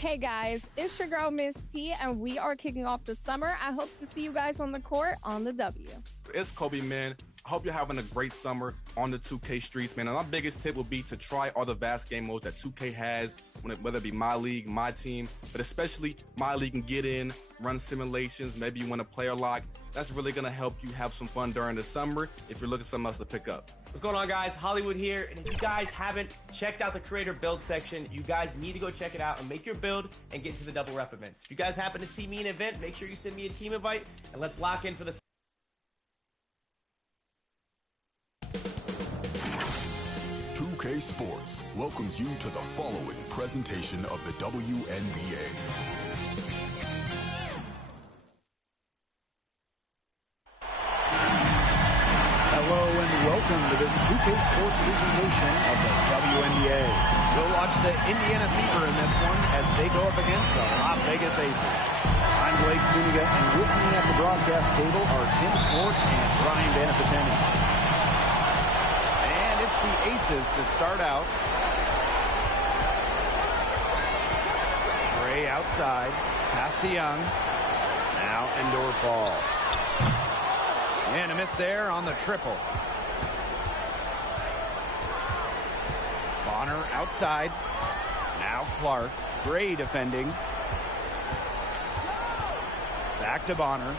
Hey guys, it's your girl Miss T, and we are kicking off the summer. I hope to see you guys on the court on the W. It's Kobe, man. I hope you're having a great summer on the 2K streets, man. And my biggest tip would be to try all the vast game modes that 2K has, whether it be my league, my team, but especially my league, and get in, run simulations. Maybe you want a player lock. That's really going to help you have some fun during the summer if you're looking for something else to pick up. What's going on, guys? Hollywood here. And if you guys haven't checked out the creator build section, you guys need to go check it out and make your build and get into the double rep events. If you guys happen to see me in an event, make sure you send me a team invite and let's lock in for the 2K Sports welcomes you to the following presentation of the WNBA. Hello and welcome to this 2K Sports presentation of the WNBA. We'll watch the Indiana Fever in this one as they go up against the Las Vegas Aces. I'm Blake Zuniga, and with me at the broadcast table are Tim Schwartz and Brian Banafitani. And it's the Aces to start out. Gray outside, pass to Young. Now Endor Fall. And a miss there on the triple. Bonner outside. Now Clark. Gray defending. Back to Bonner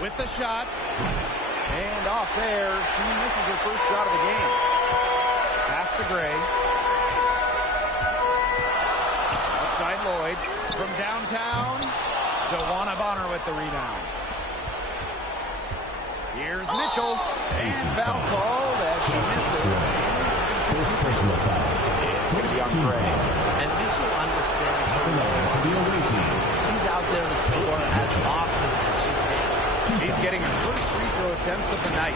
with the shot. And off there. She misses her first shot of the game. Pass to Gray. Outside Lloyd. From downtown. Dewana Bonner with the rebound. Here's Mitchell, and foul called as she misses. First personal foul. It's going to be on Gray. And Mitchell understands her role. She's out there to score as often as she can. He's getting her first free throw attempts of the night.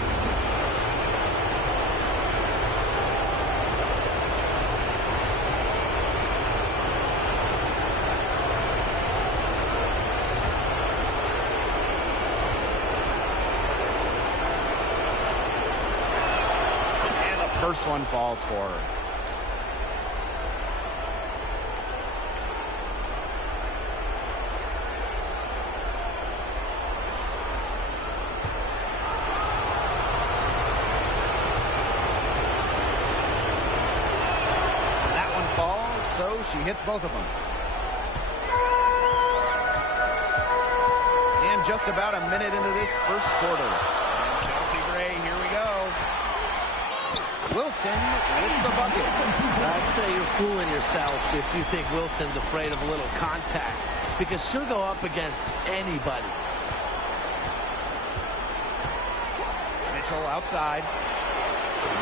First one falls for her. That one falls, so she hits both of them. And just about a minute into this first quarter. And Chelsea Gray, here we go. Wilson with the bucket. I'd say you're fooling yourself if you think Wilson's afraid of a little contact, because she'll go up against anybody. Mitchell outside.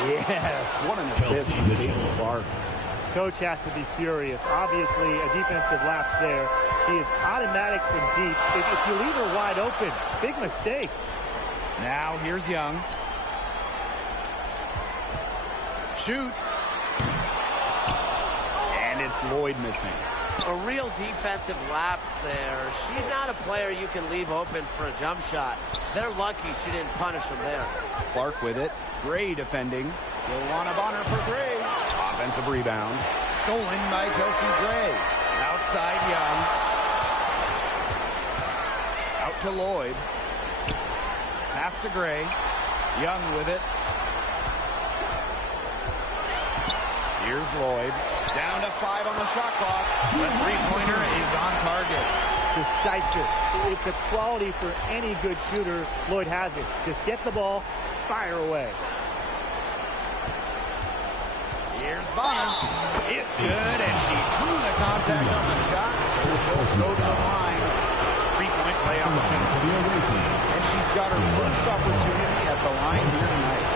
Yes, what an assist from Caitlin Clark. Coach has to be furious. Obviously, a defensive lapse there. She is automatic from deep. If you leave her wide open, big mistake. Now here's Young. Shoots. And it's Lloyd missing. A real defensive lapse there. She's not a player you can leave open for a jump shot. They're lucky she didn't punish them there. Clark with it. Gray defending. Dewana Bonner for Gray. Offensive rebound. Stolen by Chelsea Gray. Outside Young. Out to Lloyd. Pass to Gray. Young with it. Here's Lloyd. Down to 5 on the shot clock. The three-pointer is on target. Decisive. It's a quality for any good shooter. Lloyd has it. Just get the ball, fire away. Here's Bonner. It's good, and she drew the contact on the shot. So she'll go to the line. Three-point play opportunity. And she's got her first opportunity at the line here tonight.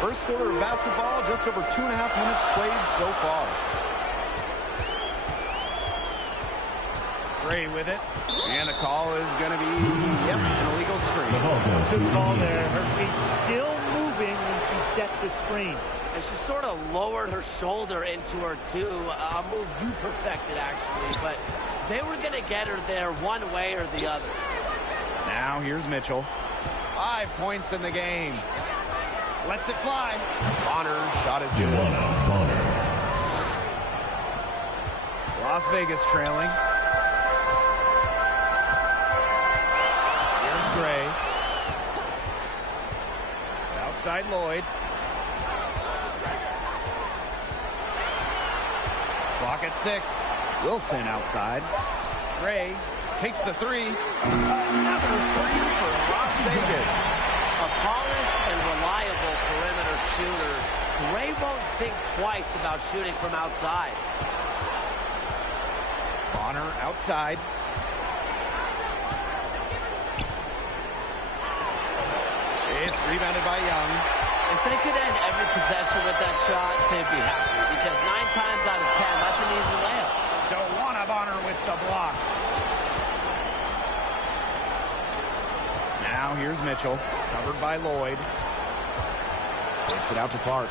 First quarter of basketball, just over 2.5 minutes played so far. Gray with it. And the call is going to be, an illegal screen. Good call there. Her feet still moving when she set the screen. And she sort of lowered her shoulder into her, too. A move you perfected, actually. But they were going to get her there one way or the other. Now here's Mitchell. 5 points in the game. Lets it fly. Bonner's shot is good. Las Vegas trailing. Here's Gray. Outside Lloyd. Clock at 6. Wilson outside. Gray takes the 3. Another 3 for Las Vegas. A polished and reliable perimeter shooter. Gray won't think twice about shooting from outside. Bonner outside. It's rebounded by Young. If they could end every possession with that shot, they'd be happy. Because 9 times out of 10, that's an easy layup. Bonner with the block. Now here's Mitchell. Covered by Lloyd. Takes it out to Clark.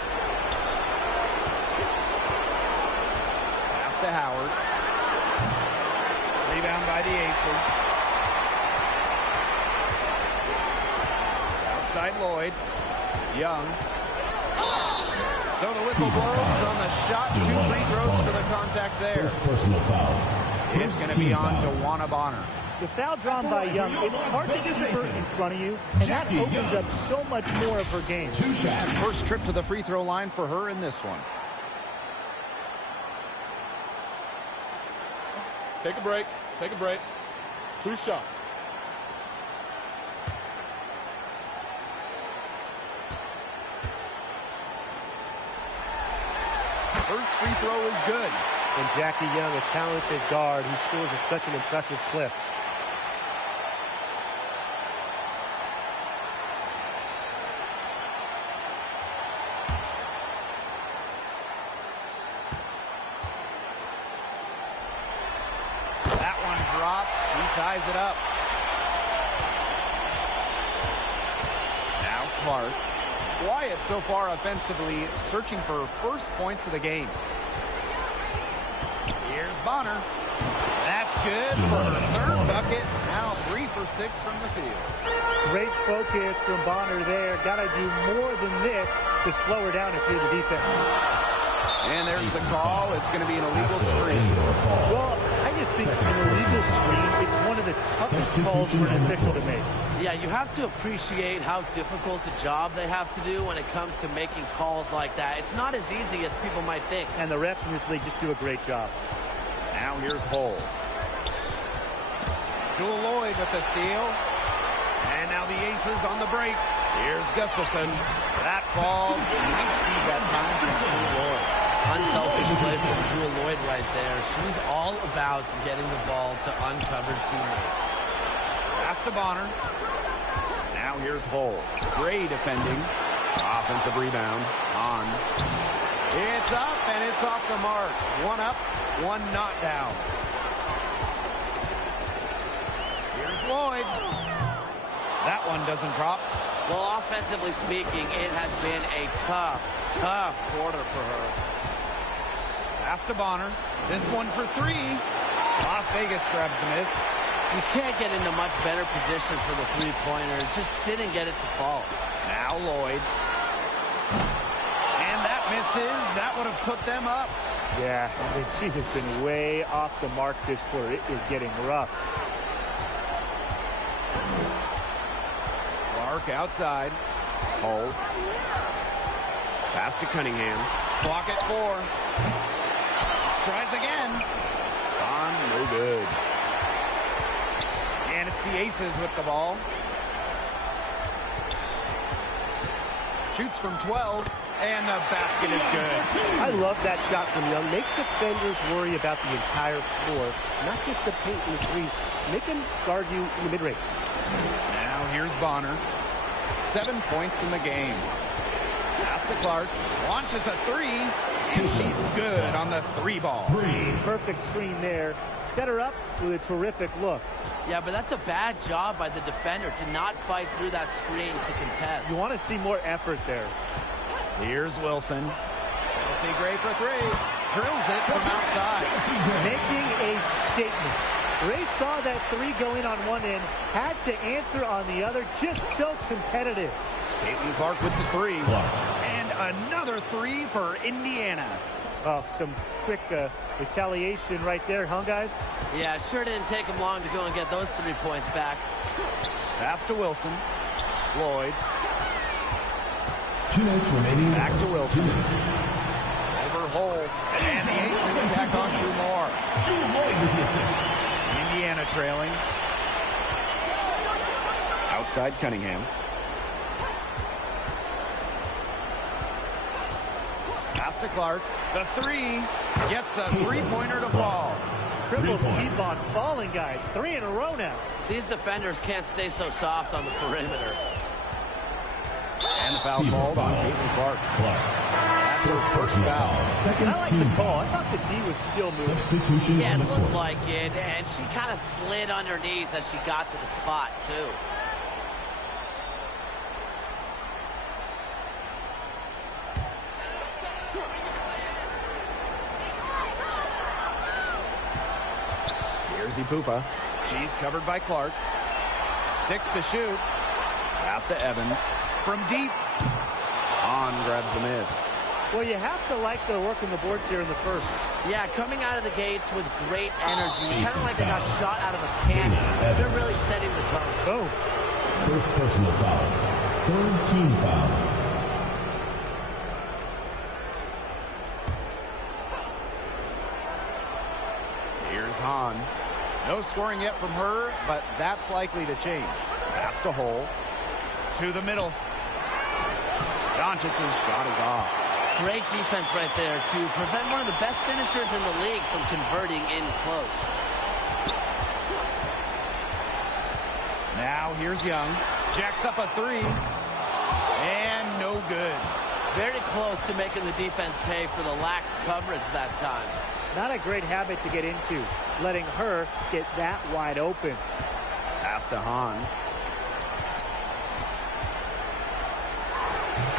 Pass to Howard. Rebound by the Aces. Outside Lloyd. Young. So the whistle blows on the shot. 2 free throws for the contact there. First personal foul. It's going to be on Wnba Bonner. The foul drawn by Young, it's hard to keep her in front of you, and that opens up so much more of her game. 2 shots. First trip to the free throw line for her in this one. Take a break. Take a break. 2 shots. First free throw is good. And Jackie Young, a talented guard who scores at such an impressive clip. That one drops. He ties it up. Now Clark. Wyatt so far offensively searching for first points of the game. Here's Bonner. That's good for her 3rd bucket. Now 3 for 6 from the field. Great focus from Bonner there. Got to do more than this to slow her down and clear the defense. And there's the call. It's going to be an illegal screen. Well, I just think an illegal screen, it's one of the toughest calls for an official to make. Yeah, you have to appreciate how difficult a job they have to do when it comes to making calls like that. It's not as easy as people might think. And the refs in this league just do a great job. Now here's Hull. Jewel Lloyd with the steal. And now the Aces on the break. Here's Gustafson. That falls. Nice feed that time from Jewel Lloyd. Unselfish play from Jewel Lloyd right there. She's all about getting the ball to uncovered teammates. Pass to Bonner. Now here's Hull. Gray defending. Offensive rebound. On. It's up and it's off the mark. 1 up, 1 not down. Here's Lloyd. That one doesn't drop. Well, offensively speaking, it has been a tough quarter for her. Pass to Bonner. This one for 3. Las Vegas grabs the miss. You can't get into much better position for the 3-pointer. Just didn't get it to fall. Now Lloyd. And that misses. That would have put them up. Yeah, I mean, she has been way off the mark this quarter. It is getting rough. Clark outside. Hull. Pass to Cunningham. Clock at 4. Tries again. On, no good. And it's the Aces with the ball. Shoots from 12, and the basket is good. I love that shot from Young. Make defenders worry about the entire floor, not just the paint and the threes. Make them guard you in the mid-range. Now here's Bonner. 7 points in the game. Pass to Clark. Launches a 3. And she's good on the 3-ball. Perfect screen there. Set her up with a terrific look. Yeah, but that's a bad job by the defender to not fight through that screen to contest. You want to see more effort there. Here's Wilson. Chelsea Gray for 3. Drills it from outside. Making a statement. Gray saw that 3 go in on one end, had to answer on the other. Just so competitive. Caitlin Clark with the 3. And another 3 for Indiana. Oh, some quick retaliation right there, huh, guys? Yeah, sure didn't take him long to go and get those 3 points back. Pass to Wilson. Lloyd. 2 minutes remaining. Back to Wilson. Over Hole. And the ace back on Drew Moore. Drew Lloyd with the assist. Indiana trailing. Outside Cunningham. Pass to Clark. The 3 gets a 3-pointer to fall. Triples keep on falling, guys. 3 in a row now. These defenders can't stay so soft on the perimeter. And the foul called on Caitlin Clark. That's her first foul. Second I like the call. I thought the D was still moving. Substitution Yeah, on it the looked court. like it, and she kind of slid underneath as she got to the spot, too. Here's Wnba. She's covered by Clark. 6 to shoot. Pass to Evans. From deep. On grabs the miss. Well, you have to like their work on the boards here in the first. Yeah, coming out of the gates with great energy, kind of like they got shot out of a cannon. They're really setting the tone. Boom. First personal foul. Third team foul. Here's Hahn. No scoring yet from her, but that's likely to change. Pass to Hole. To the middle. Doncic's shot is off. Great defense right there to prevent one of the best finishers in the league from converting in close. Now here's Young. Jacks up a 3. And no good. Very close to making the defense pay for the lax coverage that time. Not a great habit to get into, letting her get that wide open. Pass to Hahn.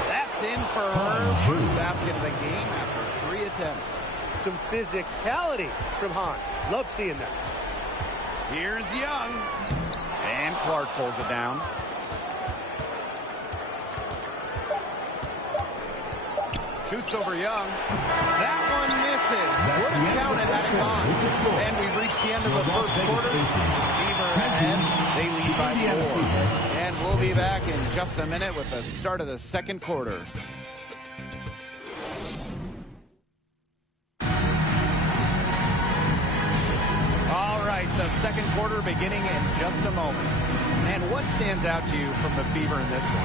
That's in for her first basket of the game after 3 attempts. Some physicality from Hahn. Love seeing that. Here's Young. And Clark pulls it down. Shoots over Young. That one misses. Would have counted had it gone. And we've reached the end of the first quarter. Beaver ahead. They lead by 4. And we'll be back in just a minute with the start of the second quarter. All right, the second quarter beginning in just a moment. And what stands out to you from the Beaver in this one?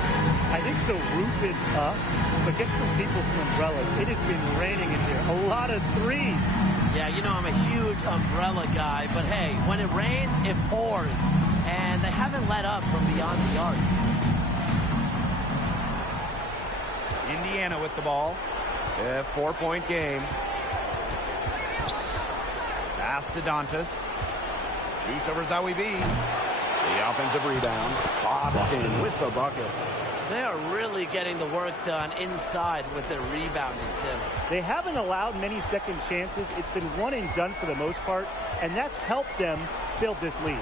I think the roof is up, but get some people some umbrellas. It has been raining in here. A lot of 3s. Yeah, you know I'm a huge umbrella guy, but hey, when it rains, it pours. And they haven't let up from beyond the arc. Indiana with the ball. A 4-point game. Pass to Dantas. Shoots over Wnba. The offensive rebound. Boston with the bucket. They are really getting the work done inside with their rebounding, Tim. They haven't allowed many second chances. It's been one and done for the most part, and that's helped them build this lead.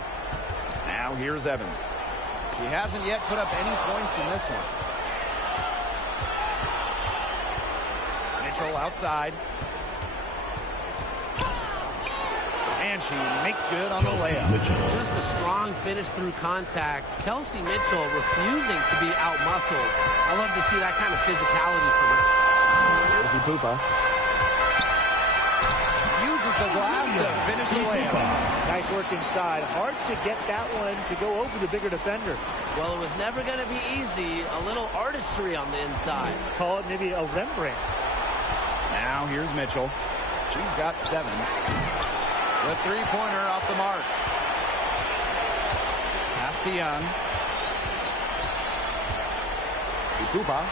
Now here's Evans. He hasn't yet put up any points in this one. Mitchell outside. And she makes good on the layup. Just a strong finish through contact. Kelsey Mitchell refusing to be out-muscled. I love to see that kind of physicality from her. Here's Wnba. Uses the glass to finish the layup. Nice work inside. Hard to get that one to go over the bigger defender. Well, it was never going to be easy. A little artistry on the inside. Call it maybe a Rembrandt. Now here's Mitchell. She's got 7. The 3-pointer off the mark. Pass to Young. Wnba.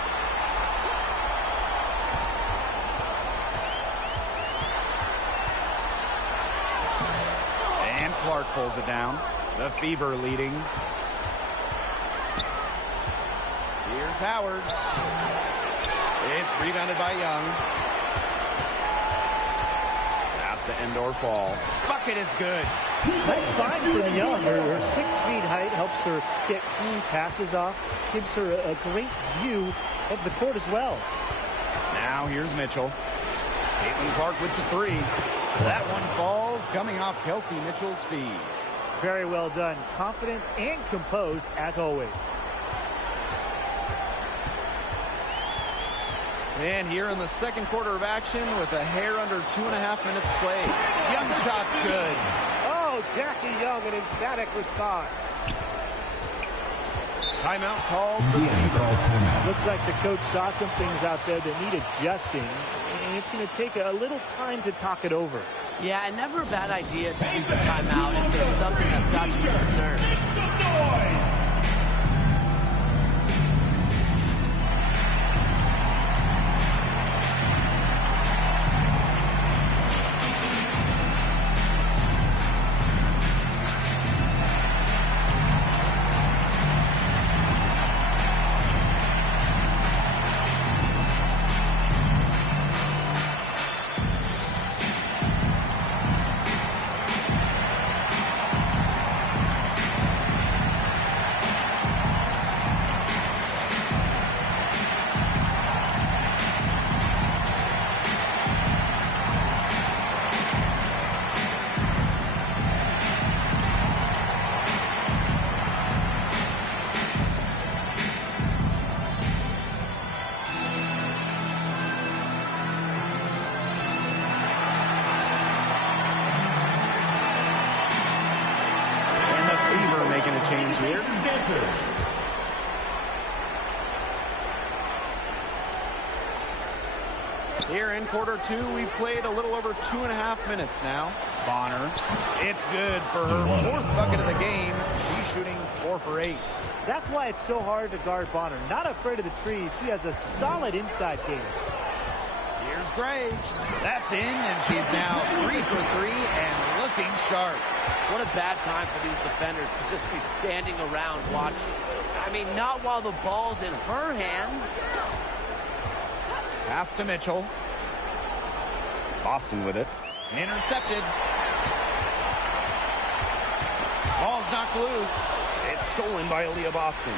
Clark pulls it down. The Fever leading. Here's Howard. It's rebounded by Young. Pass to Endor Fall. Bucket is good. Nice find for Young. Her 6 feet height helps her get clean passes off. Gives her a great view of the court as well. Now here's Mitchell. Caitlin Clark with the 3. That one falls, coming off Kelsey Mitchell's feed. Very well done. Confident and composed as always. And here in the second quarter of action with a hair under 2.5 minutes played. Young shot's good. Oh, Jackie Young, an emphatic response. Timeout called. Indiana calls timeout. Looks like the coach saw some things out there that need adjusting, and it's going to take a little time to talk it over. Yeah, and never a bad idea to use a timeout if there's something that's got you concerned. Here in quarter 2, we've played a little over 2.5 minutes now. Bonner, it's good for her 4th bucket of the game. She's shooting 4 for 8. That's why it's so hard to guard Bonner. Not afraid of the trees. She has a solid inside game. Here's Gray. That's in, and she's now 3 for 3 and looking sharp. What a bad time for these defenders to just be standing around watching. I mean, not while the ball's in her hands. Pass to Mitchell. Boston with it. Intercepted. Ball's knocked loose. It's stolen by Aaliyah Boston.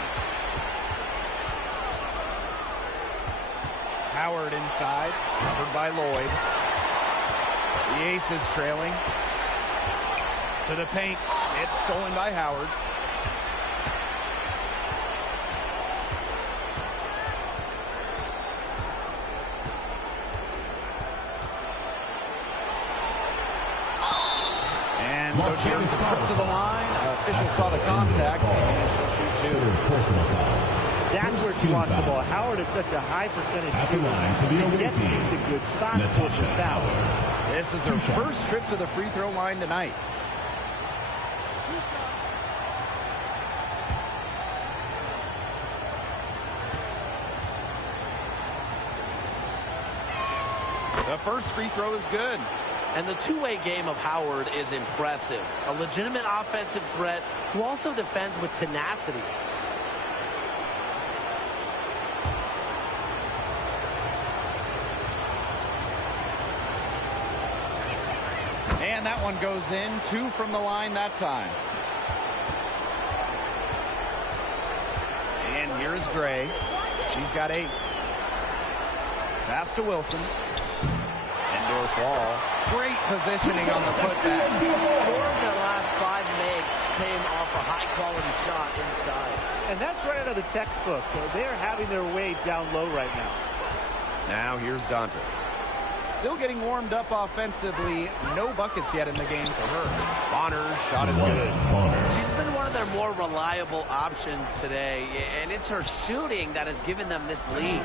Howard inside. Covered by Lloyd. The Ace is trailing. To the paint. It's stolen by Howard. And so she earns a trip to the line. Official saw the contact, and she'll shoot 2. That's where she wants the ball. Howard is such a high percentage shooter. She gets into good spots for the foul. This is her first trip to the free throw line tonight. The first free throw is good. And the two-way game of Howard is impressive. A legitimate offensive threat who also defends with tenacity. And that one goes in. 2 from the line that time. And here's Gray. She's got 8. Pass to Wilson. Endor Fall. Great positioning on the putback. 4 of their last 5 makes came off a high-quality shot inside. And that's right out of the textbook. They're having their way down low right now. Now here's Dantas. Still getting warmed up offensively. No buckets yet in the game for her. Bonner's shot is good. She's been one of their more reliable options today, and it's her shooting that has given them this lead.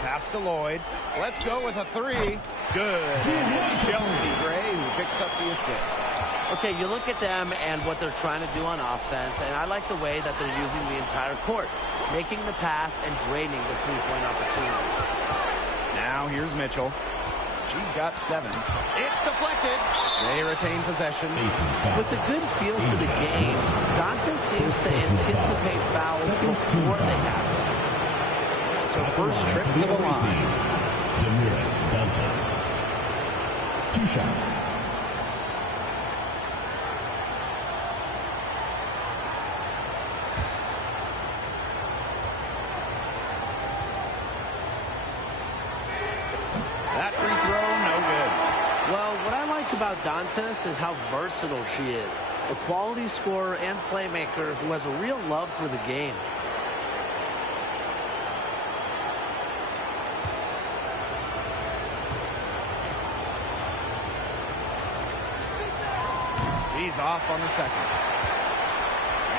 Pass to Lloyd. Let's go with a 3. Good. Chelsea Gray who picks up the assist. Okay, you look at them and what they're trying to do on offense, and I like the way that they're using the entire court, making the pass and draining the three-point opportunities. Now here's Mitchell. She's got 7. It's deflected. They retain possession. With a good feel for the game, Dante seems to anticipate fouls before they happen. It's her first trip to the line. Demiris Dantas. 2 shots. That free throw, no good. Well, what I like about Dantas is how versatile she is. A quality scorer and playmaker who has a real love for the game. He's off on the second.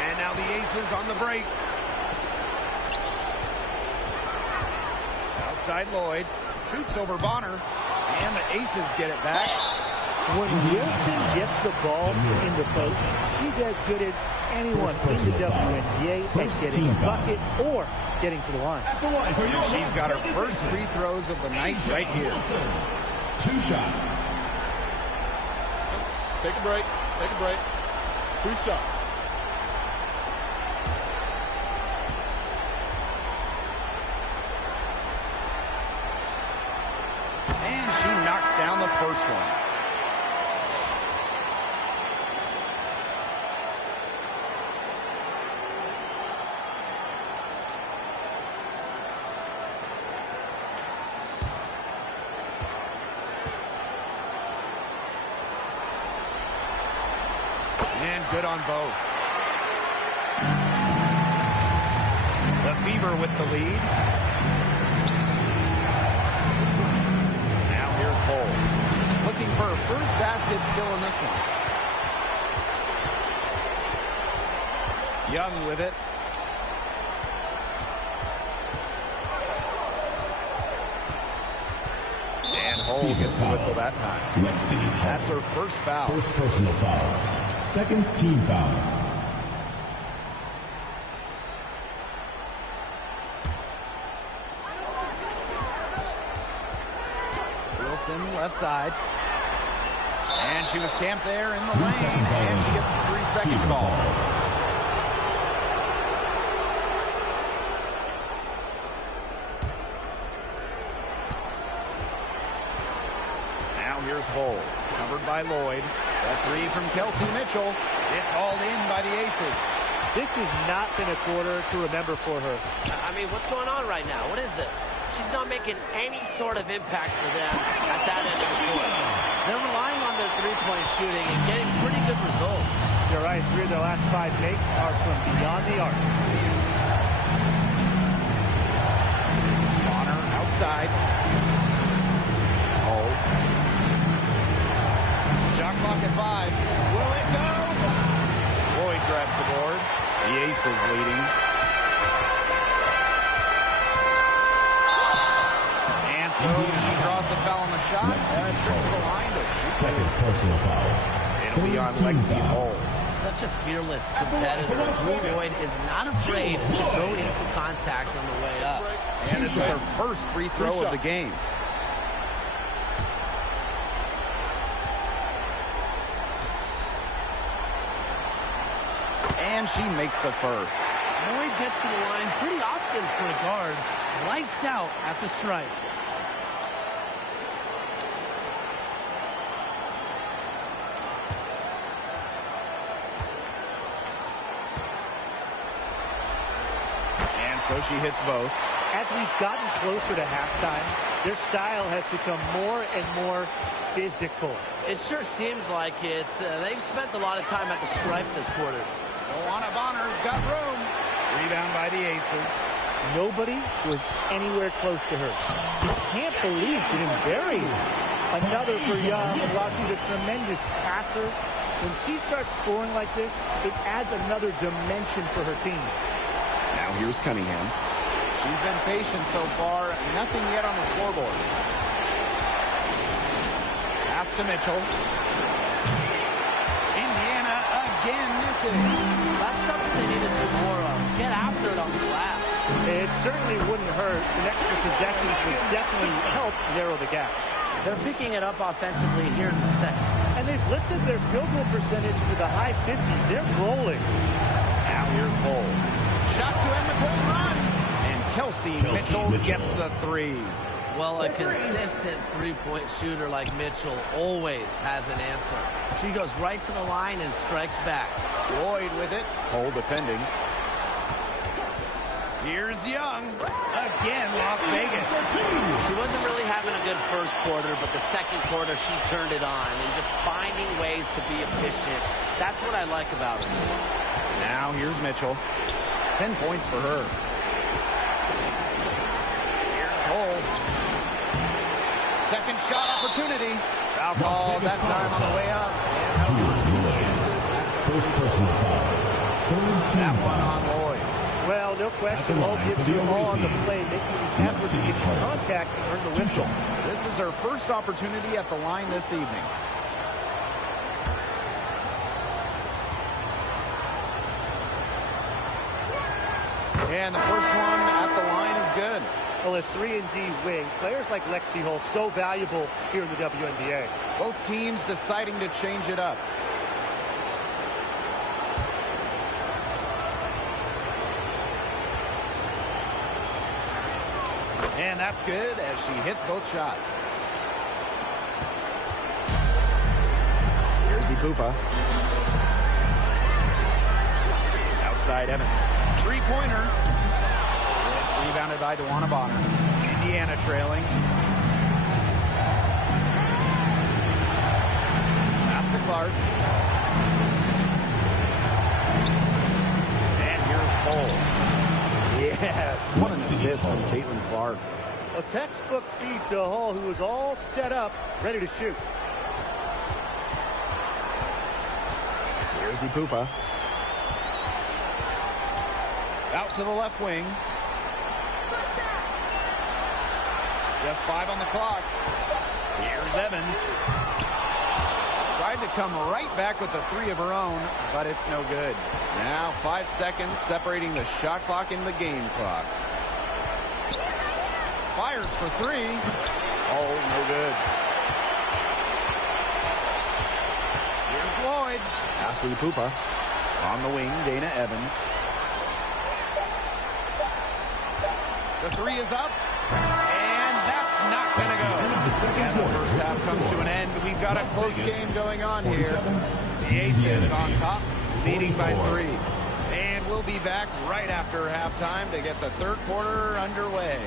And now the Aces on the break. Outside Lloyd. Shoots over Bonner. And the Aces get it back. When Wilson gets the ball in the post, she's as good as anyone in the WNBA at getting a bucket or getting to the line. She's got her first free throws of the night right here. 2 shots. Take a break. Take a break. 2 shots. And she knocks down the first one. And good on both. The Fever with the lead. Now here's Cole. Looking for her first basket still in this one. Young with it. And Cole gets the whistle that time. That's her first foul. First personal foul. Second team foul. Wilson left side. And she was camped there in the lane. And she gets the 3-second ball. Now here's Hull. Covered by Lloyd. The 3 from Kelsey Mitchell. It's hauled in by the Aces. This has not been a quarter to remember for her. I mean, what's going on right now? What is this? She's not making any sort of impact for them at that end of the court. They're relying on their three-point shooting and getting pretty good results. You're right. 3 of their last 5 makes are from beyond the arc. Bonner outside. Hull. Shot clock at 5. Will it go? Lloyd grabs the board. The Aces leading. And so she draws the foul on the shot. Trips behind it. Second personal foul. It'll be on Lexi Hull. Such a fearless competitor. Lloyd is not afraid to go into contact on the way up. And this is her first free throw of the game. And she makes the first. Lloyd gets to the line pretty often for a guard. Lights out at the stripe. And so she hits both. As we've gotten closer to halftime, their style has become more and more physical. It sure seems like it. They've spent a lot of time at the stripe this quarter. Luana Bonner's got room. Rebound by the Aces. Nobody was anywhere close to her. You can't believe she didn't bury it. Another for Young. While she's a tremendous passer, when she starts scoring like this, it adds another dimension for her team. Now here's Cunningham. She's been patient so far. Nothing yet on the scoreboard. Pass to Mitchell. Indiana again missing. That's something they need to do more of. Get after it on the glass. It certainly wouldn't hurt. Some extra possessions would definitely help narrow the gap. They're picking it up offensively here in the second. And they've lifted their field goal percentage to the high 50s. They're rolling. Now here's Cole. Shot to end the quick run. And Kelsey Mitchell gets the three. Well, a consistent three-point shooter like Mitchell always has an answer. She goes right to the line and strikes back. Lloyd with it. Cole defending. Here's Young. Again, Las Vegas. She wasn't really having a good first quarter, but the second quarter she turned it on and just finding ways to be efficient. That's what I like about her. Now here's Mitchell. 10 points for her. Here's Hull. Second shot opportunity. Foul call that time on the way up. First personal foul. That one on Lloyd. Well, no question, Hull gives you all on the play, making the effort to get contact and earn the whistle. This is her first opportunity at the line this evening. And the first one at the line is good. Well, a 3-and-D wing, players like Lexi Hull, so valuable here in the WNBA. Both teams deciding to change it up. And that's good as she hits both shots. Here's Wnba. Outside Evans. Three-pointer. It's rebounded by Wnba. Indiana trailing. Pass to Clark. And here's Cole. Yes, what an assist from Caitlin Clark. A textbook feed to Hull, who was all set up, ready to shoot. Here's Wnba. Out to the left wing. Just 5 on the clock. Here's Evans. Tried to come right back with a three of her own, but it's no good. Now 5 seconds separating the shot clock and the game clock. Fires for three. Oh, no good. Here's Lloyd. Pass to Wnba. On the wing, Dana Evans. The three is up. And that's not going to go. And the first half comes to an end. We've got a close game going on here. The Aces on top, leading by 3. And we'll be back right after halftime to get the third quarter underway.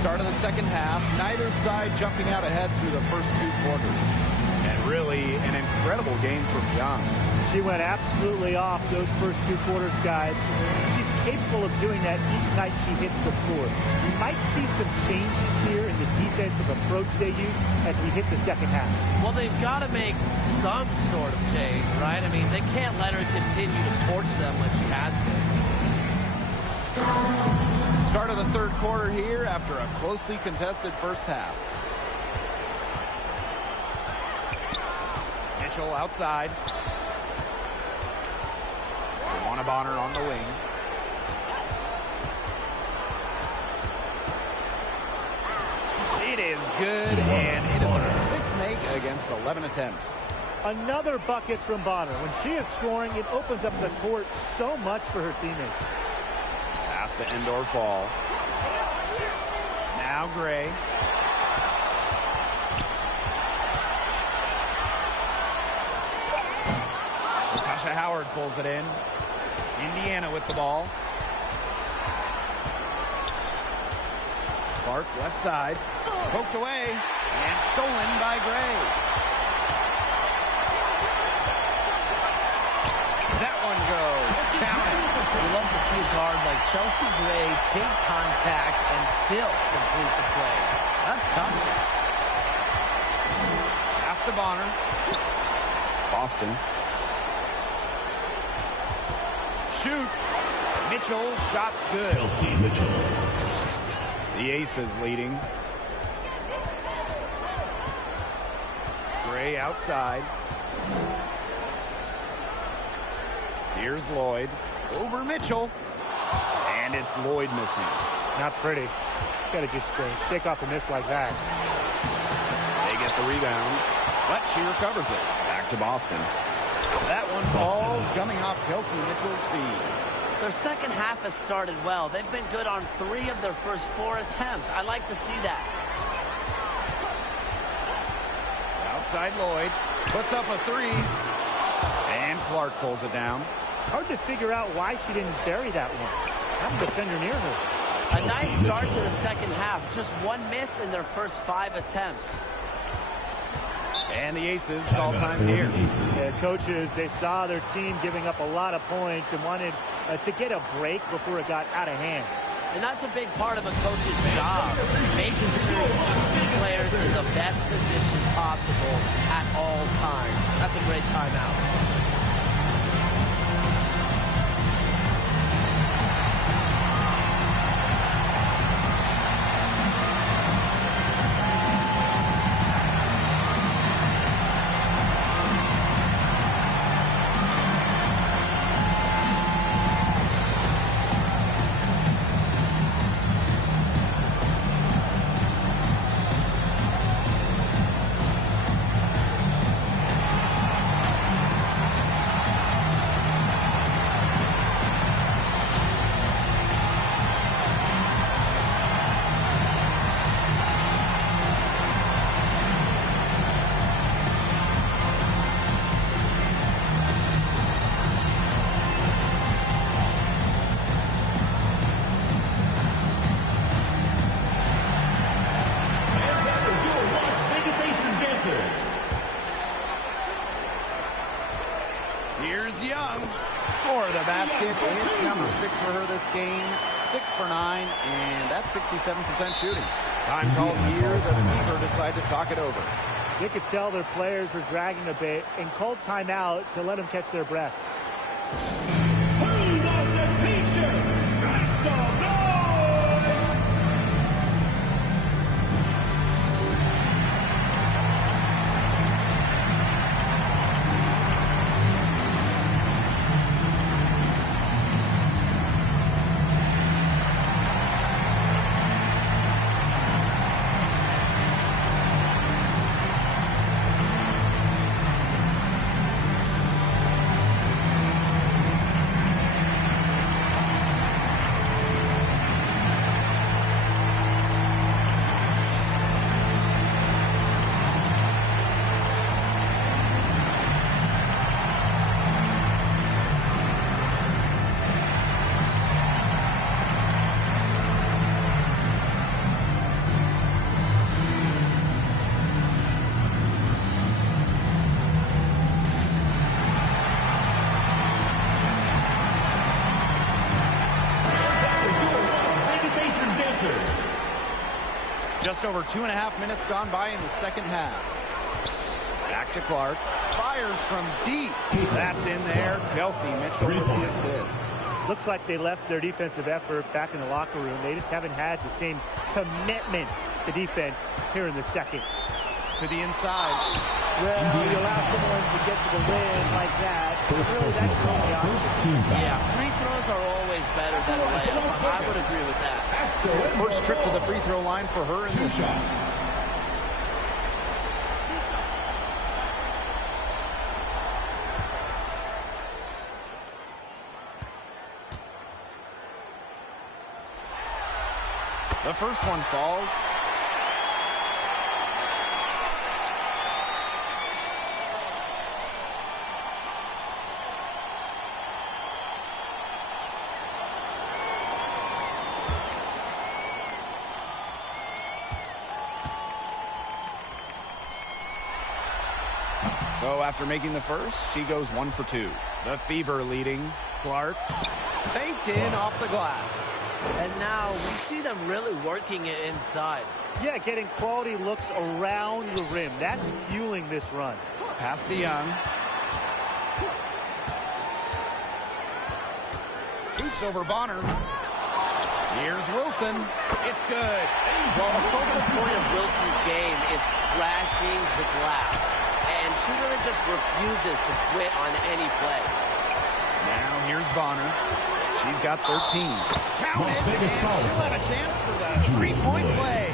Start of the second half, neither side jumping out ahead through the first 2 quarters. And really an incredible game from Young. She went absolutely off those first 2 quarters, guys. She's capable of doing that each night she hits the floor. We might see some changes here in the defensive approach they use as we hit the second half. Well, they've got to make some sort of change, right? I mean, they can't let her continue to torch them like she has been. Start of the third quarter here after a closely contested first half. Mitchell outside. Wnba on the wing. It is good, and it is her 6th make against 11 attempts. Another bucket from Bonner. When she is scoring, it opens up the court so much for her teammates. Pass to Endor Fall. Now Gray. Natasha Howard pulls it in. Indiana with the ball. Clark left side. Poked away and stolen by Gray. That one goes. Count it. You love to see a guard like Chelsea Gray take contact and still complete the play. That's toughness. Pass to Bonner. Boston. Shoots. Mitchell, shots good. Kelsey Mitchell. The Aces leading. Gray outside. Here's Lloyd. Over Mitchell. And it's Lloyd missing. Not pretty. Got to just shake off a miss like that. They get the rebound, but she recovers it. Back to Boston. That one falls, coming off Kelsey Mitchell's feet. Their second half has started well. They've been good on 3 of their first 4 attempts. I like to see that. Outside Lloyd. Puts up a 3. And Clark pulls it down. Hard to figure out why she didn't bury that one. Have a defender near her. A nice start to the second half. Just 1 miss in their first 5 attempts. And the Aces call time here. Yeah, coaches, they saw their team giving up a lot of points and wanted to get a break before it got out of hand. And that's a big part of a coach's job, making sure the players in the best position possible at all times. That's a great timeout. It's number 6 for her this game. 6 for 9, and that's 67% shooting. Time called here as Fever decide to talk it over. They could tell their players were dragging a bit and called timeout to let them catch their breath. Who wants a t-shirt? Make some noise! Just over 2.5 minutes gone by in the second half. Back to Clark. Fires from deep. That's in there. Kelsey Mitchell with the assist. Looks like they left their defensive effort back in the locker room. They just haven't had the same commitment to defense here in the second. To the inside. Well, you allow someone to get to the rim like that. Really, that's the opposite. Yeah, free throws are always better than layups. I would agree with that. First trip to the free throw line for her in this one. The first one falls. So after making the first, she goes 1 for 2. The Fever leading. Clark faked in off the glass. And now we see them really working it inside. Yeah, getting quality looks around the rim. That's fueling this run. Pass to Young. Shoots over Bonner. Here's Wilson. It's good. Well, a focal point of Wilson's game is crashing the glass. And she really just refuses to quit on any play. Now here's Bonner. She's got 13. Count it, and she'll have a chance for the three-point play.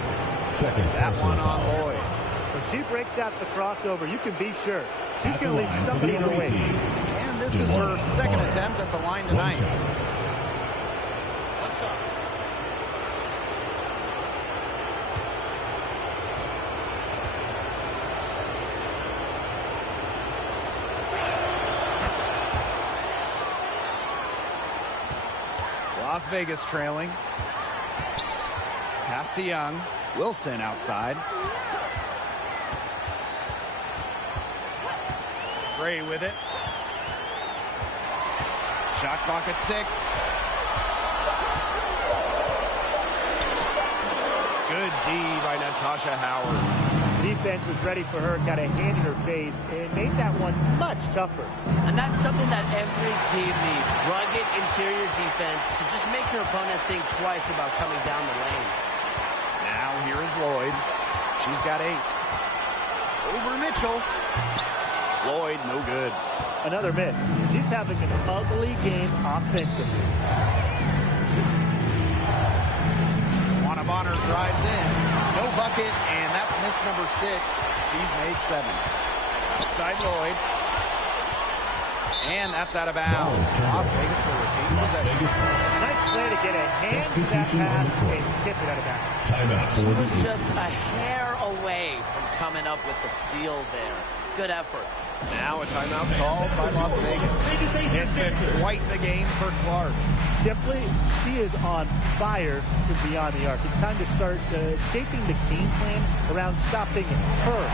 Second that one on Lloyd. When she breaks out the crossover, you can be sure she's going to leave somebody in her wake. And this is her second attempt at the line tonight. What's up? Las Vegas trailing. Pass to Young. Wilson outside. Gray with it. Shot clock at 6. Good D by Natasha Howard. Defense was ready for her, got a hand in her face, and made that one much tougher. And that's something that every team needs. Rugged interior defense to just make your opponent think twice about coming down the lane. Now here is Lloyd. She's got 8. Over Mitchell. Lloyd, no good. Another miss. She's having an ugly game offensively. Bonner drives in. No bucket, and that's miss number 6. She's made 7. Outside Lloyd. And that's out of bounds. Las Vegas will retain possession. Nice play to get a hand to that pass and tip it out of bounds. Timeout for She was just a hair away from coming up with the steal there. Good effort. Now a timeout called by Las Vegas. It's been quite the game for Clark. Simply, she is on fire from beyond the arc. It's time to start shaping the game plan around stopping her.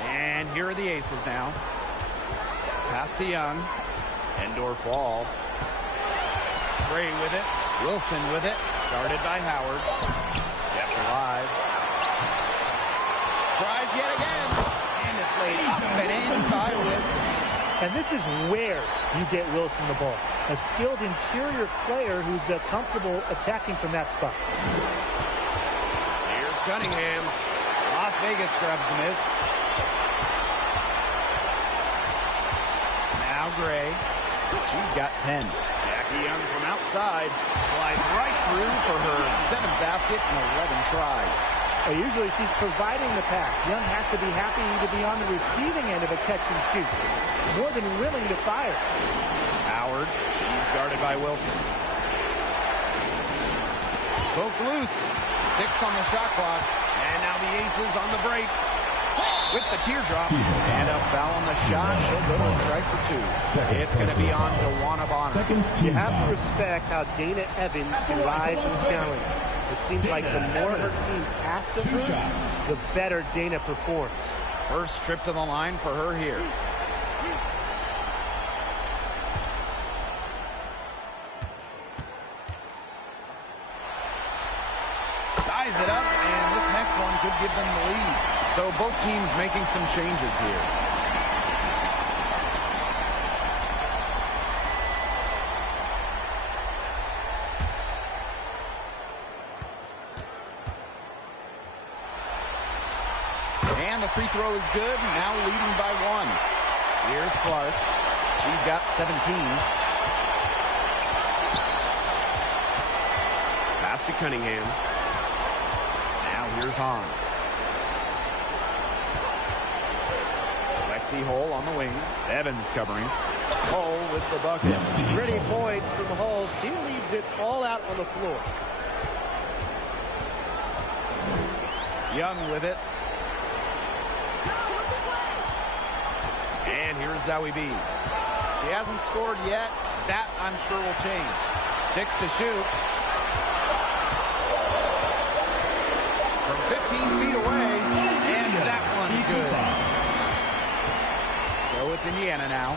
And here are the aces now. Pass to Young. Indoor fall. Gray with it. Wilson with it. Guarded by Howard. Kept alive. Tries yet again. And it's laid up and in by Wilson. And this is where you get Wilson the ball. A skilled interior player who's comfortable attacking from that spot. Here's Cunningham. Las Vegas grabs the miss. Now Gray. She's got 10. Jackie Young from outside slides right through for her 7th basket in 11 tries. Usually she's providing the pass. Young has to be happy to be on the receiving end of a catch and shoot. More than willing to fire. Howard, she's guarded by Wilson. Poked loose. 6 on the shot clock. And now the Aces on the break. With the teardrop. And a foul on the shot. She'll go to strike for 2. It's going to be on to Wnba. You have to respect how Dana Evans can rise to the challenge. It seems like the more her team asks of her, the better Dana performs. First trip to the line for her here. Ties it up, and this next one could give them the lead. So both teams making some changes here. the free throw is good. Now leading by 1. Here's Clark. She's got 17. Pass to Cunningham. Now here's Hahn. Lexi Hull on the wing. Evans covering. Hull with the bucket. Pretty points from Hull. She leaves it all out on the floor. Young with it. And here's Wnba. She hasn't scored yet. That, I'm sure, will change. 6 to shoot. From 15 feet away. And that one good. So it's Indiana now.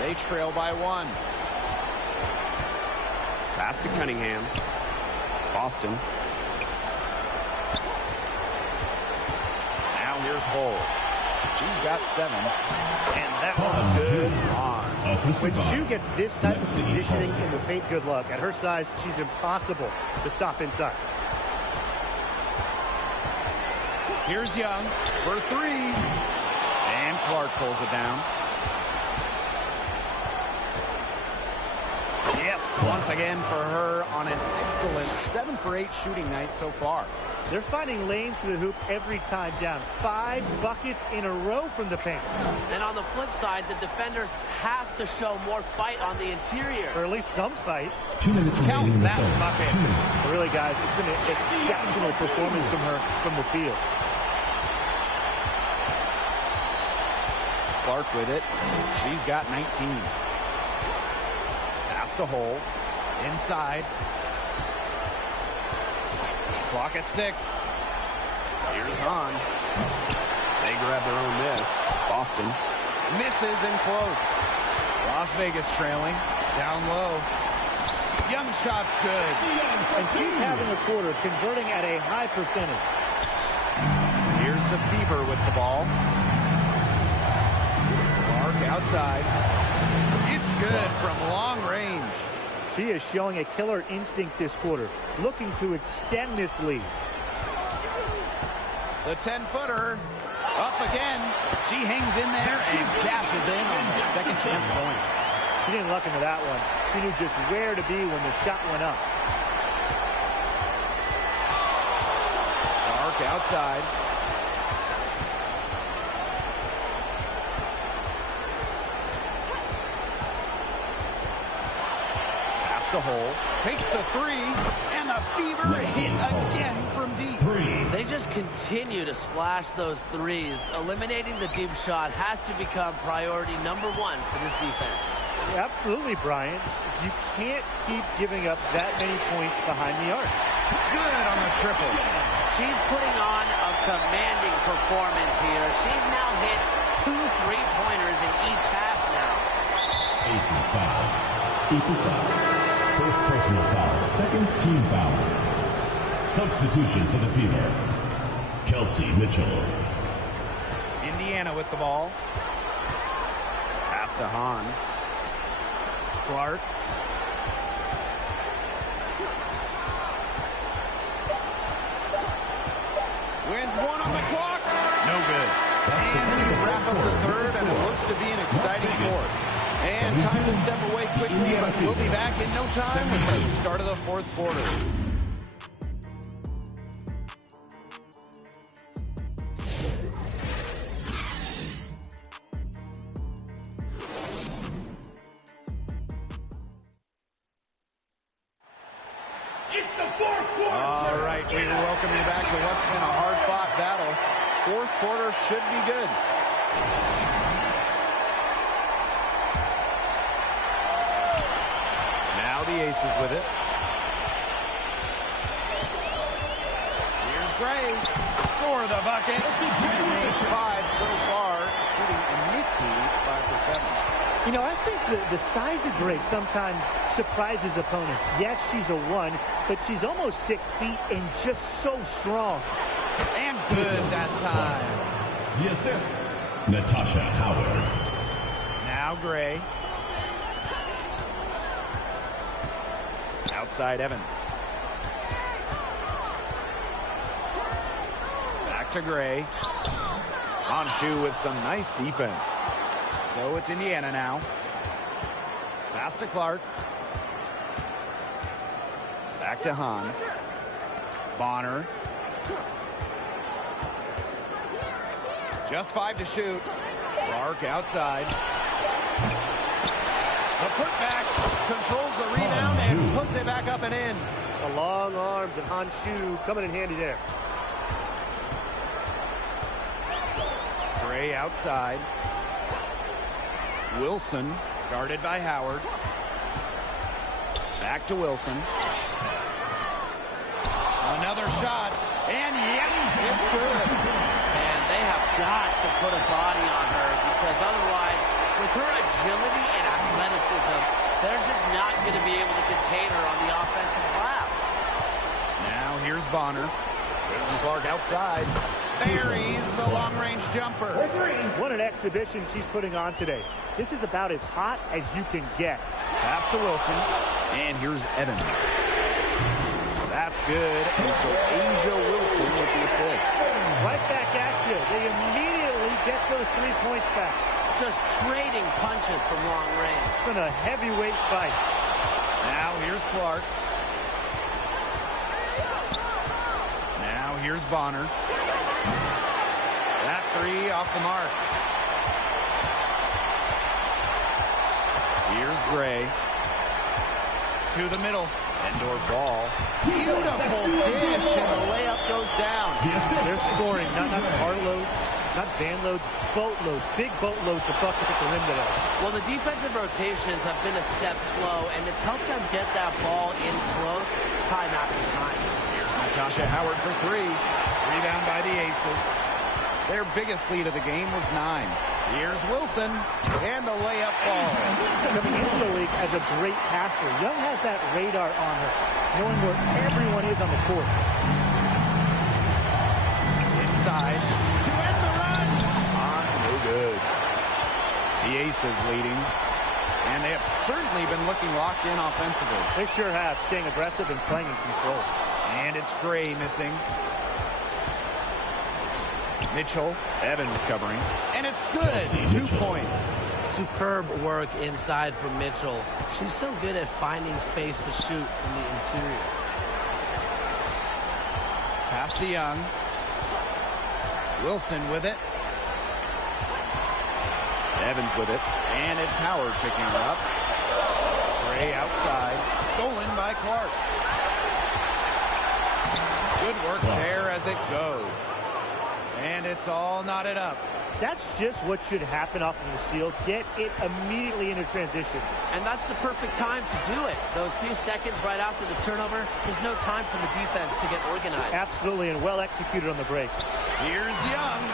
They trail by 1. Pass to Cunningham. Boston. Now here's Hull. She's got 7. And that one's good. When Shu gets this type of positioning in the paint, good luck. At her size, she's impossible to stop inside. Here's Young for 3. And Clark pulls it down. Yes, once again for her on an excellent 7 for 8 shooting night so far. They're finding lanes to the hoop every time down. 5 buckets in a row from the paint. And on the flip side, the defenders have to show more fight on the interior. Or at least some fight. 2 minutes remaining in the third. Bucket. 2 minutes. Really, guys, it's been an exceptional performance from her from the field. Clark with it. She's got 19. Pass to Hull. Inside. Clock at 6. Here's Hahn. They grab their own miss. Boston misses in close. Las Vegas trailing. Down low. Young shot's good. And she's having a quarter, converting at a high percentage. Here's the Fever with the ball. Clark outside. It's good from long range. She is showing a killer instinct this quarter, looking to extend this lead. The 10-footer up again. She hangs in there and cashes in on the second chance points. She didn't luck into that one. She knew just where to be when the shot went up. Clark outside. To Hull, takes the 3, and the Fever hit again from deep. 3. They just continue to splash those threes. Eliminating the deep shot has to become priority number 1 for this defense. Yeah, absolutely, Brian. You can't keep giving up that many points behind the arc. Good on the triple. She's putting on a commanding performance here. She's now hit 2 3-pointers in each half now. Aces foul. Equal foul. First personal foul. Second team foul. Substitution for the Fever. Kelsey Mitchell. Indiana with the ball. Pass to Hahn. Clark. With 1 on the clock. No good. And we wrap up the third, and it looks to be an exciting fourth. And time to step away quickly, but we'll be back in no time with the start of the fourth quarter. It's the fourth quarter. All right, we welcome you back to what's been a hard-fought battle. Fourth quarter should be good. The Aces with it. Here's Gray. Score the bucket. He's made 5 so far, shooting a nifty 5 for 7. You know, I think the size of Gray sometimes surprises opponents. Yes, she's a 1, but she's almost 6 feet and just so strong. And good that time. The assist, Natasha Howard. Now Gray. Outside Evans. Back to Gray. Honshu with some nice defense. So it's Indiana now. Pass to Clark. Back to Hahn. Bonner. Just 5 to shoot. Clark outside. The putback controls the rebound and puts it back up and in. The long arms of Honshu coming in handy there. Gray outside. Wilson guarded by Howard. Back to Wilson. Another shot. And yes, it's good. And they have got to put a body on her because otherwise, with her agility and athleticism, they're just not going to be able to contain her on the offensive glass. Now here's Bonner. Caitlin Clark outside. Buries the long-range jumper. What an exhibition she's putting on today. This is about as hot as you can get. Pass to Wilson. And here's Evans. That's good. And so Angel Wilson with the assist. Right back at you. They immediately get those 3 points back. Just trading punches from long range. It's been a heavyweight fight. Now here's Clark. Now here's Bonner. That 3 off the mark. Here's Gray. To the middle. Endorf ball. Beautiful dish, and the layup goes down. They're scoring, not carloads, not van loads, boatloads, big boatloads of buckets at the rim today. Well, the defensive rotations have been a step slow, and it's helped them get that ball in close time after time. Here's Natasha Howard for 3. Rebound by the Aces. Their biggest lead of the game was 9. Here's Wilson, and the layup falls. Coming into the league as a great passer, Young has that radar on her, knowing where everyone is on the court. Inside to end the run. No good. The Aces leading, and they have certainly been looking locked in offensively. They sure have, staying aggressive and playing in control. And it's Gray missing. Mitchell, Evans covering, and it's good. 2 points. Superb work inside from Mitchell. She's so good at finding space to shoot from the interior. Pass to Young. Wilson with it. Evans with it, and it's Howard picking it up. Gray outside, stolen by Clark. Good work there as it goes. And it's all knotted up. That's just what should happen off of the steal. Get it immediately into transition. And that's the perfect time to do it. Those few seconds right after the turnover, there's no time for the defense to get organized. Absolutely, and well executed on the break. Here's Young.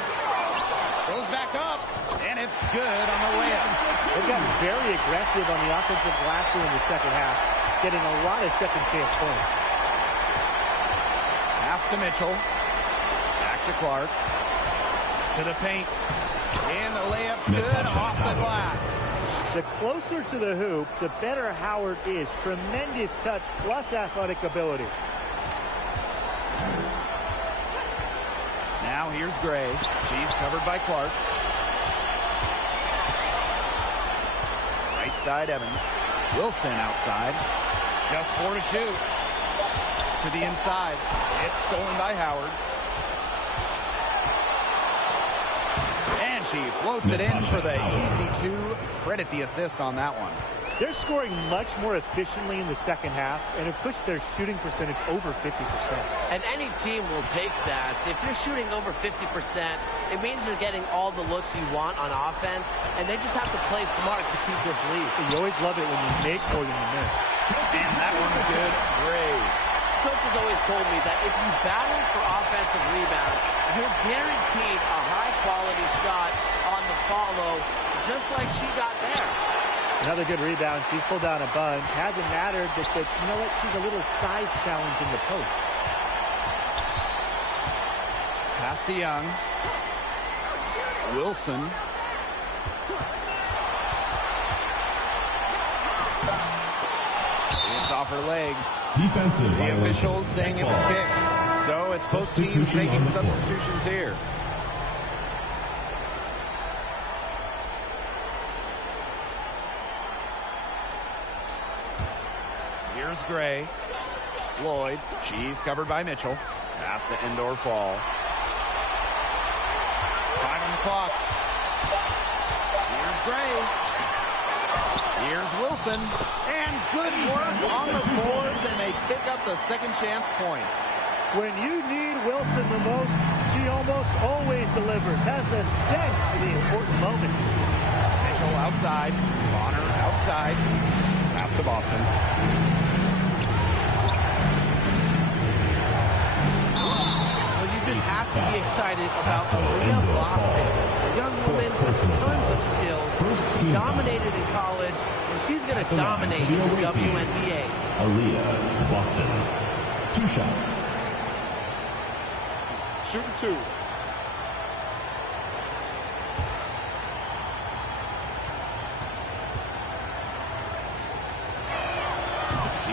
Goes back up, and it's good on the layup. They've gotten very aggressive on the offensive glass in the second half, getting a lot of second chance points. Pass to Mitchell. Back to Clark. To the paint. And the layup's good off the glass. The closer to the hoop, the better Howard is. Tremendous touch plus athletic ability. Now here's Gray. She's covered by Clark. Right side Evans. Wilson outside. Just 4 to shoot. To the inside. It's stolen by Howard. And she floats it in for the easy 2. Credit the assist on that one. They're scoring much more efficiently in the second half and have pushed their shooting percentage over 50%. And any team will take that. If you're shooting over 50%, it means you're getting all the looks you want on offense, and they just have to play smart to keep this lead. You always love it when you make more than you miss. And that one's good. Great. Coach has always told me that if you battle for offensive rebounds, you're guaranteed a high-quality shot on the follow, just like she got there. Another good rebound. She's pulled down a bunch. Hasn't mattered, but you know what? She's a little size challenge in the post. Pass to Young. Wilson. It's off her leg. Defensive The violation. officials saying it was kicked. So it's both teams making substitutions here. Gray. Lloyd. She's covered by Mitchell. Pass to Indoor Fall. 5 on the clock. Here's Gray. Here's Wilson. And good work on the boards, and they pick up the second chance points. When you need Wilson the most, she almost always delivers. Has a sense for the important moments. Mitchell outside. Bonner outside. Pass to Boston. Well, you just have to be excited about Aaliyah Boston, a young woman with tons of skills. She dominated in college, and she's going to dominate in the WNBA. Aaliyah Boston. 2 shots. Shooting 2.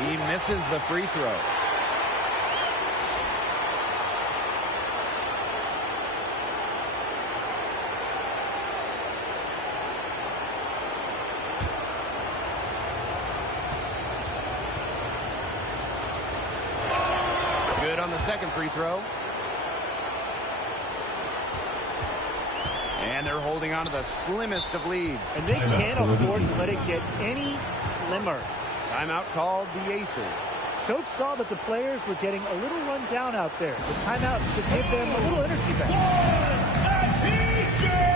He misses the free throw. Good on the second free throw. And they're holding on to the slimmest of leads. And they can't afford to let it get any slimmer. Timeout called the Aces. Coach saw that the players were getting a little run down out there. The timeout to give them a little energy back. What's a t-shirt?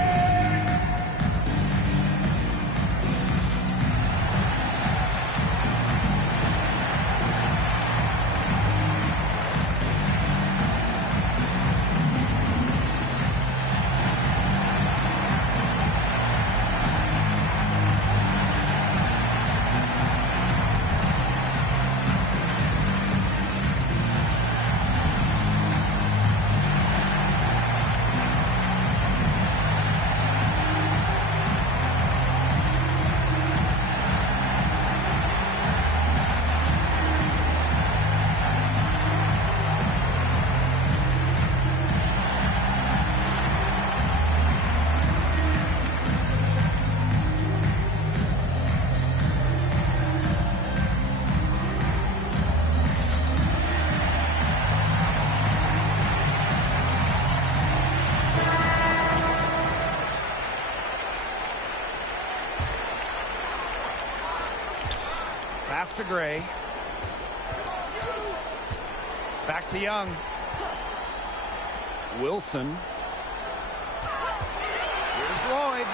Pass to Gray. Back to Young. Wilson. Here's Lloyd.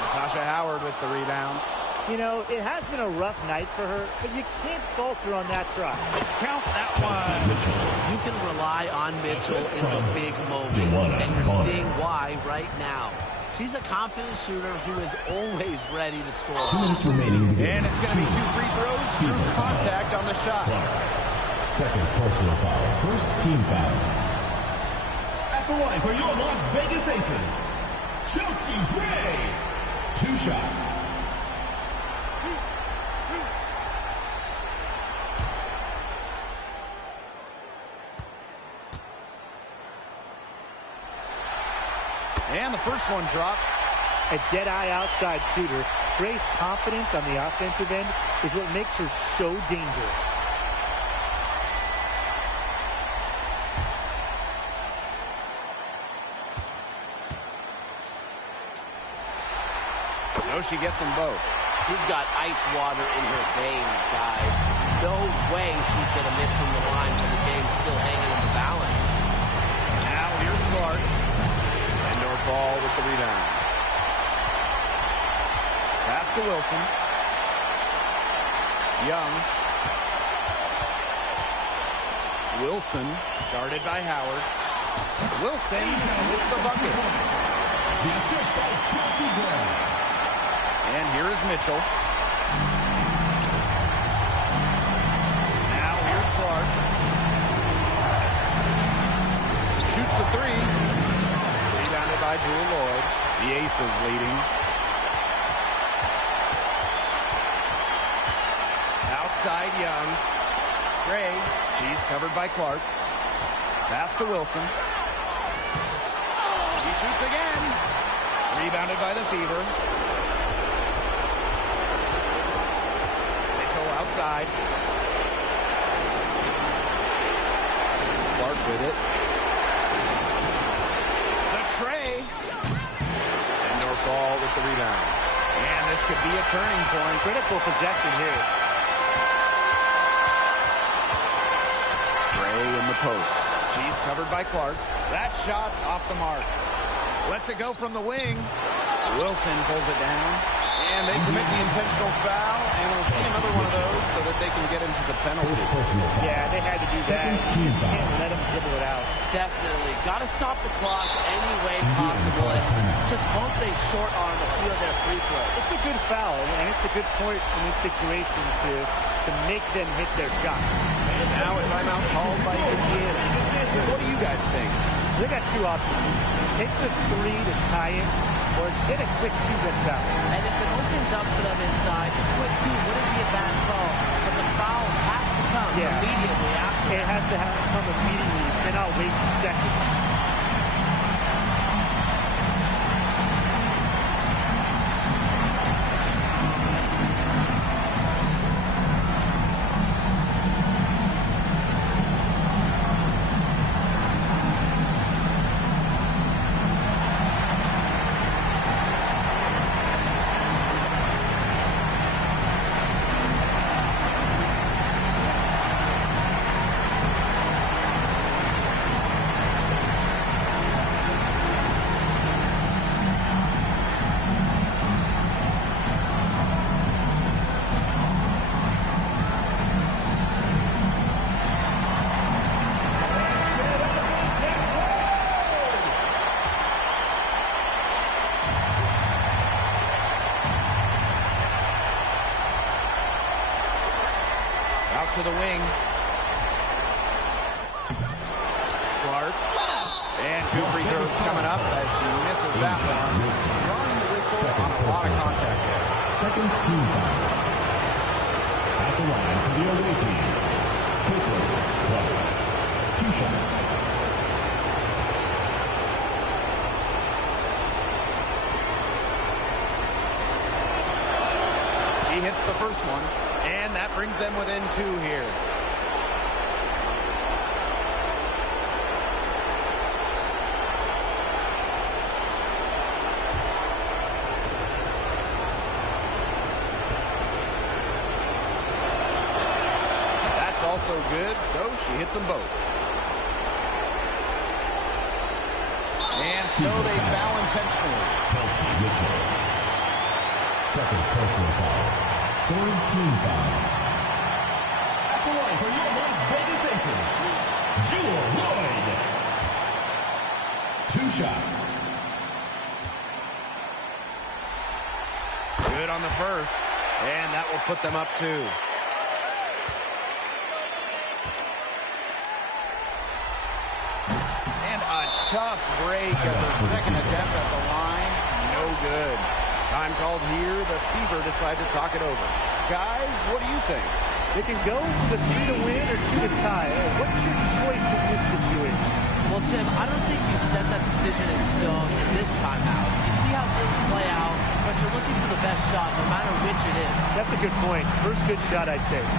Natasha Howard with the rebound. You know, it has been a rough night for her, but you can't falter on that try. Count that one. You can rely on Mitchell in the big moments, and you're seeing why right now. She's a confident shooter who is always ready to score. 2 minutes remaining in the game. And it's going to be 2 free throws through contact on the shot. Second personal foul. First team foul. At the line for your Las Vegas Aces, Chelsea Gray. 2 shots. And the first one drops. A dead-eye outside shooter. Gray's confidence on the offensive end is what makes her so dangerous. So she gets them both. She's got ice water in her veins, guys. No way she's going to miss from the line when the game's still hanging in the balance. Now here's Clark. Indoor Ball with the rebound. Pass to Wilson. Young. Wilson, guarded by Howard. Wilson with the bucket. The assist by Chelsea Gray. And here is Mitchell. Now here's Clark. Shoots the 3. Rebounded by Jewel Lloyd. The Aces leading. Outside Young. Gray. She's covered by Clark. Pass to Wilson. She shoots again. Rebounded by the Fever. Mitchell outside. with it. The tray. And Norfall with the rebound. And this could be a turning point. Critical possession here. Trey in the post. She's covered by Clark. That shot off the mark. Lets it go from the wing. Wilson pulls it down. And they commit the intentional foul. And we'll see another one of those so that they can get into the penalty. Yeah, they had to do that. You just can't let them dribble it out. Definitely. Got to stop the clock any way possible. Just hope they short arm a few of their free throws. It's a good foul, and it's a good point in this situation to make them hit their shots. And now a timeout called by Indiana. What do you guys think? They got two options. Take the three to tie it, or get a quick two-bit foul. And if it opens up for them inside, a quick two wouldn't be a bad call. But the foul has to come immediately after. It has to come immediately. You cannot waste a second. To the wing. Clark. And two free throws coming up as she misses that one. Drawing the whistle on a lot of contact there. Second team foul. At the line for the away team. Caitlin Clark. 2 shots. He hits the first one. And that brings them within 2 here. That's also good, so she hits them both. And so they foul intentionally. Kelsey Mitchell. Second personal foul. Third team foul. At the line for your Las Vegas Aces, Jewel Lloyd. 2 shots. Good on the first, and that will put them up 2. And a tough break as her second attempt at the line. No good. Time called here. The Fever decide to talk it over. Guys, what do you think? They can go for the 3 to win or 2 to tie. What's your choice in this situation? Well, Tim, I don't think you set that decision in stone in this timeout. You see how things play out, but you're looking for the best shot, no matter which it is. That's a good point. First good shot I'd take.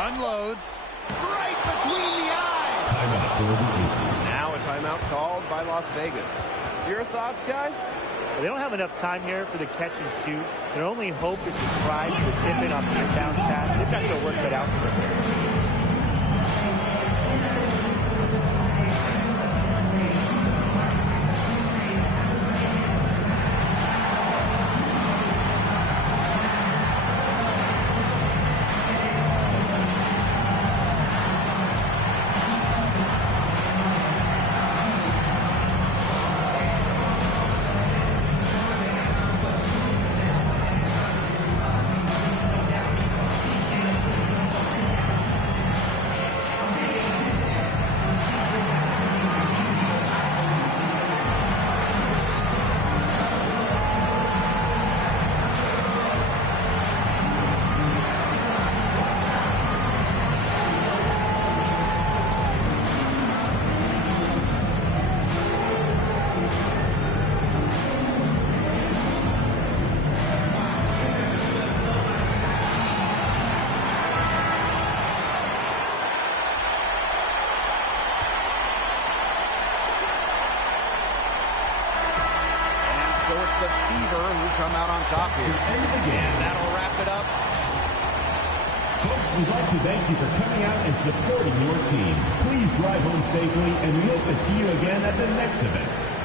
Unloads right between the eyes. Timeout for the Aces. Now a timeout called by Las Vegas. Your thoughts, guys? They don't have enough time here for the catch and shoot. Their only hope is to try to tip it off the inbound pass. They've got to work that out for them. the Fever, who come out on top here. End of the game. That'll wrap it up. Folks, we'd like to thank you for coming out and supporting your team. Please drive home safely, and we hope to see you again at the next event.